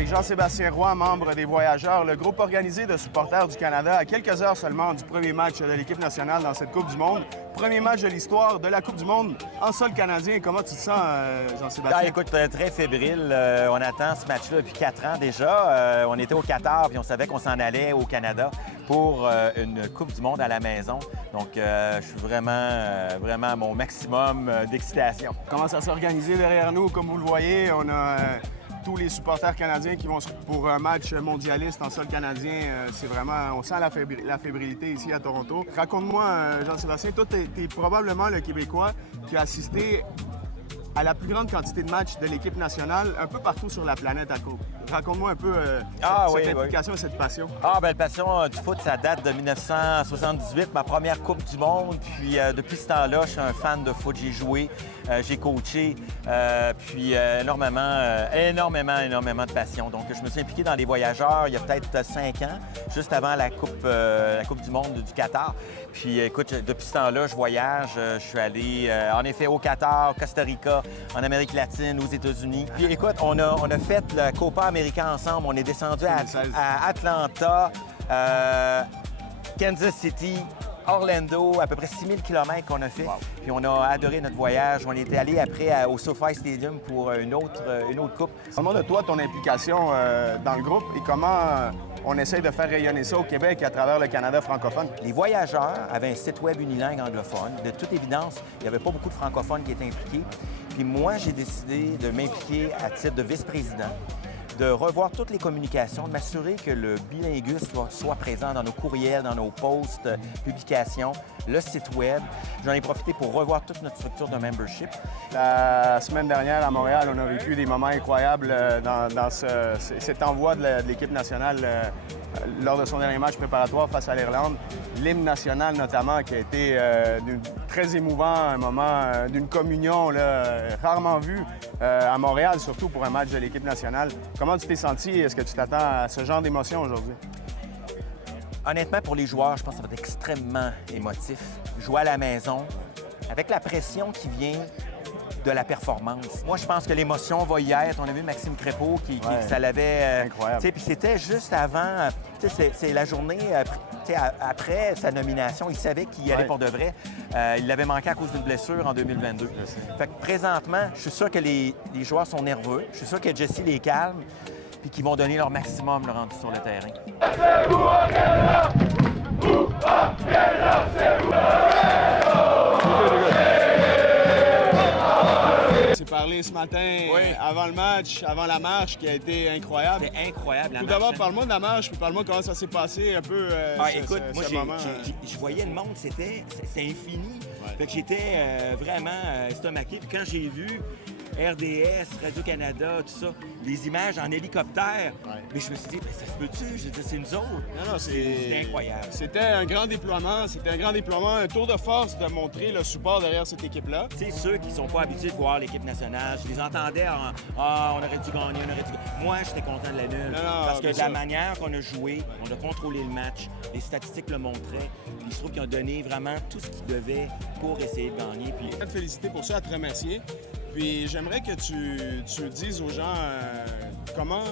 Avec Jean-Sébastien Roy, membre des Voyageurs, le groupe organisé de supporters du Canada, à quelques heures seulement du premier match de l'équipe nationale dans cette Coupe du Monde. Premier match de l'histoire de la Coupe du Monde en sol canadien. Comment tu te sens, Jean-Sébastien? Écoute, très fébrile. On attend ce match-là depuis 4 ans déjà. On était au Qatar, puis on savait qu'on s'en allait au Canada pour une Coupe du Monde à la maison. Donc, je suis vraiment à mon maximum d'excitation. Comment ça s'est organisé derrière nous? Comme vous le voyez, on a tous les supporters canadiens qui vont pour un match mondialiste en sol canadien. C'est vraiment, on sent la fébrilité ici à Toronto. Raconte-moi, Jean-Sébastien, toi, tu es probablement le Québécois qui a assisté à la plus grande quantité de matchs de l'équipe nationale un peu partout sur la planète à cause. Raconte-moi un peu cette implication et cette passion. La passion du foot, ça date de 1978, ma première Coupe du Monde. Puis depuis ce temps-là, je suis un fan de foot. J'ai joué, j'ai coaché, puis énormément de passion. Donc, je me suis impliqué dans les Voyageurs il y a peut-être 5 ans, juste avant la Coupe du Monde du Qatar. Puis écoute, depuis ce temps-là, je voyage. Je suis allé, en effet, au Qatar, au Costa Rica, en Amérique latine, aux États-Unis. Puis écoute, on a fait la Copa América ensemble. On est descendu à Atlanta, Kansas City, Orlando, à peu près 6000 km qu'on a fait. Wow. Puis on a adoré notre voyage. On était allé après au SoFi Stadium pour une autre coupe. Parle-moi de toi, ton implication dans le groupe et comment on essaie de faire rayonner ça au Québec et à travers le Canada francophone. Les Voyageurs avaient un site web unilingue anglophone. De toute évidence, il n'y avait pas beaucoup de francophones qui étaient impliqués. Puis moi, j'ai décidé de m'impliquer à titre de vice-président, de revoir toutes les communications, de m'assurer que le bilinguisme soit présent dans nos courriels, dans nos posts, publications, le site web. J'en ai profité pour revoir toute notre structure de membership. La semaine dernière, à Montréal, on a vécu des moments incroyables dans cet envoi de l'équipe nationale lors de son dernier match préparatoire face à l'Irlande. L'hymne national, notamment, qui a été très émouvant, un moment d'une communion rarement vue à Montréal, surtout pour un match de l'équipe nationale. Comment tu t'es senti? Est-ce que tu t'attends à ce genre d'émotion aujourd'hui? Honnêtement, pour les joueurs, je pense que ça va être extrêmement émotif. Jouer à la maison, avec la pression qui vient de la performance. Moi, je pense que l'émotion va y être. On a vu Maxime Crépeau qui ça l'avait... Incroyable. Puis c'était juste avant... C'est la journée... après sa nomination, il savait qu'il y allait pour de vrai. Il l'avait manqué à cause d'une blessure en 2022. Fait que présentement, je suis sûr que les joueurs sont nerveux. Je suis sûr que Jesse les calme puis qu'ils vont donner leur maximum le rendu sur le terrain. C'est parlé ce matin avant le match, avant la marche qui a été incroyable. C'était incroyable la Tout marche. d'abord, parle-moi de la marche, puis parle-moi comment ça s'est passé un peu Écoute, moi, ce moment. je voyais le monde, c'était infini. Fait que j'étais vraiment estomaqué. Puis quand j'ai vu RDS, Radio-Canada, tout ça, les images en hélicoptère, mais je me suis dit, ça se peut-tu? Je veux dire, c'est nous autres. Non, c'était incroyable. C'était un grand déploiement, un tour de force de montrer le support derrière cette équipe-là. Tu sais, ceux qui ne sont pas habitués de voir l'équipe nationale, je les entendais en « Ah, on aurait dû gagner, on aurait dû gagner ». Moi, j'étais content de la nulle. Parce que de la manière qu'on a joué, on a contrôlé le match, les statistiques le montraient. Puis je trouve qu'ils ont donné vraiment tout ce qu'ils devaient pour essayer de gagner. Puis... Je veux te féliciter pour ça, à te remercier. Puis j'aimerais que tu dises aux gens comment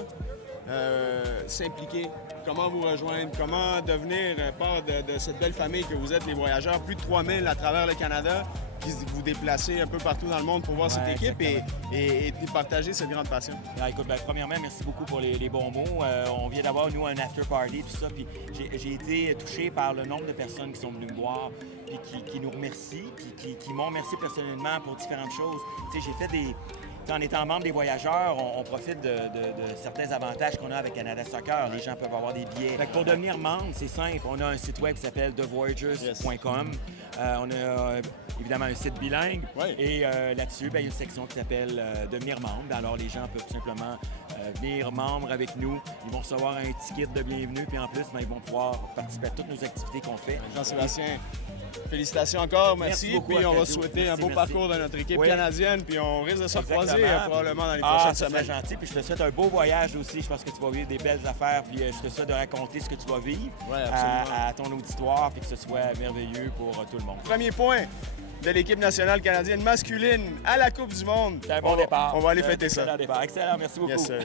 s'impliquer, comment vous rejoindre, comment devenir part de cette belle famille que vous êtes, les Voyageurs. Plus de 3000 à travers le Canada qui vous déplacez un peu partout dans le monde pour voir cette équipe et partager cette grande passion. Écoute, premièrement, merci beaucoup pour les bons mots. On vient d'avoir, nous, un after-party, tout ça. Puis j'ai été touché par le nombre de personnes qui sont venues me voir puis qui nous remercient, puis qui m'ont remercié personnellement pour différentes choses. Tu sais, j'ai fait des... En étant membre des Voyageurs, on profite de certains avantages qu'on a avec Canada Soccer. Les gens peuvent avoir des billets. Fait que pour devenir membre, c'est simple. On a un site web qui s'appelle thevoyagers.com. On a évidemment un site bilingue. Et là-dessus, il y a une section qui s'appelle devenir membre. Alors les gens peuvent tout simplement venir membre avec nous. Ils vont recevoir un ticket de bienvenue. Puis en plus, ils vont pouvoir participer à toutes nos activités qu'on fait. Jean-Sébastien, félicitations encore, merci. Beaucoup, puis on va souhaiter un beau parcours de notre équipe canadienne, puis on risque de se croiser probablement dans les prochaines semaines. C'est gentil, puis je te souhaite un beau voyage aussi. Je pense que tu vas vivre des belles affaires, puis je te souhaite de raconter ce que tu vas vivre à ton auditoire, puis que ce soit merveilleux pour tout le monde. Premier point de l'équipe nationale canadienne masculine à la Coupe du Monde. C'est un bon départ. On va aller fêter ça. Excellent départ. Excellent, merci beaucoup. Yes, sir.